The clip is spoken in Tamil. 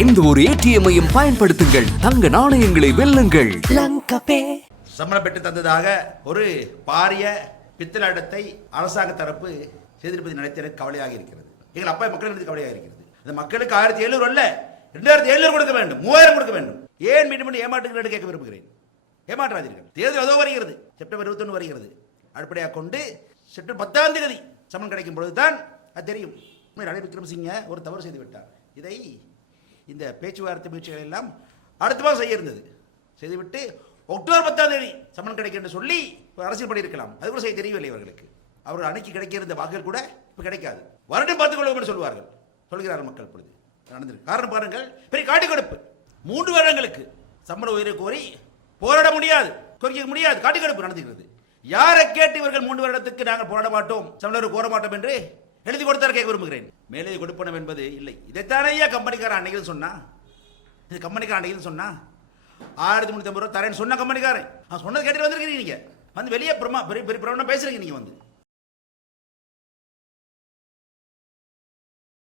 எந்த ஒரு ஏடிஎம்மையும் பயன்படுத்துங்கள். தங்க நாணயங்களை வெல்லுங்கள். சம்பளம் பெற்று தந்ததாக ஒரு பாரிய பித்தலாட்டத்தை அரசாங்க தரப்பு செய்திருப்பது நினைத்து எனக்கு கவலையாக இருக்கிறது. எங்கள் அப்பா மக்கள் எனக்கு கவலையாக இருக்கிறது. அந்த மக்களுக்கு ஆயிரத்தி எழுநூறு அல்ல ரெண்டாயிரத்தி எழுநூறு கொடுக்க வேண்டும் மூவாயிரம் கொடுக்க வேண்டும். ஏன் மீண்டும் மீண்டும் ஏமாற்றுகிறேன் கேட்க விரும்புகிறேன். ஏமாற்றாதீர்கள். தேர்தல் ஏதோ வருகிறது. செப்டம்பர் இருபத்தொன்று வருகிறது. அடிப்படையாக கொண்டு செப்டம்பர் பத்தாம் தேதி சமன் கிடைக்கும் பொழுது தான் அது தெரியும் ரணில் விக்ரமசிங்க ஒரு தவறு செய்து விட்டார் இதை இந்த பேச்சுவார்த்தை முயற்சிகள் எல்லாம் அடுத்த மாதம் செய்ய இருந்தது செய்துவிட்டு அக்டோபர் பத்தாம் தேதி சம்மன் கிடைக்கும் என்று சொல்லி அரசியல் பண்ணியிருக்கலாம். அது கூட செய்ய தெரியவில்லை இவர்களுக்கு. அவர்கள் அன்னைக்கு கிடைக்க இருந்த வாக்குகள் கூட இப்போ கிடைக்காது. வருடம் பார்த்துக் என்று சொல்வார்கள். சொல்கிறார்கள் மக்கள் பொழுது நடந்திருக்கு. காரணம் பாருங்கள். பெரிய காட்டு கொடுப்பு. மூன்று வருடங்களுக்கு சம்பள உயிரை கோரி போராட முடியாது. கோரிக்கை முடியாது. காட்டு கொடுப்பு நடந்துகிறது. யாரை கேட்டு இவர்கள் மூன்று வருடத்துக்கு நாங்கள் போராட மாட்டோம்? சம்பளம் கோர மாட்டோம் என்று எழுதி கொடுத்தார் கேட்க விரும்புகிறேன். மேலே கொடுப்பனம் என்பது இல்லை. இதைத்தானே ஐயா கம்பெனிக்காரன் அன்னைக்கு சொன்னா? இது கம்பெனிக்கார அன்னைக்கு சொன்னா? ஆயிரத்தி முந்நூற்றி ஐம்பது ரூபா தரேன்னு சொன்ன கம்பெனிக்காரன். அவன் சொன்னது கேட்டு வந்திருக்கீங்க நீங்க. வந்து வெளியே பிரமா பெரிய பெரிய பிரபலம் பேசுறீங்க நீங்க வந்து.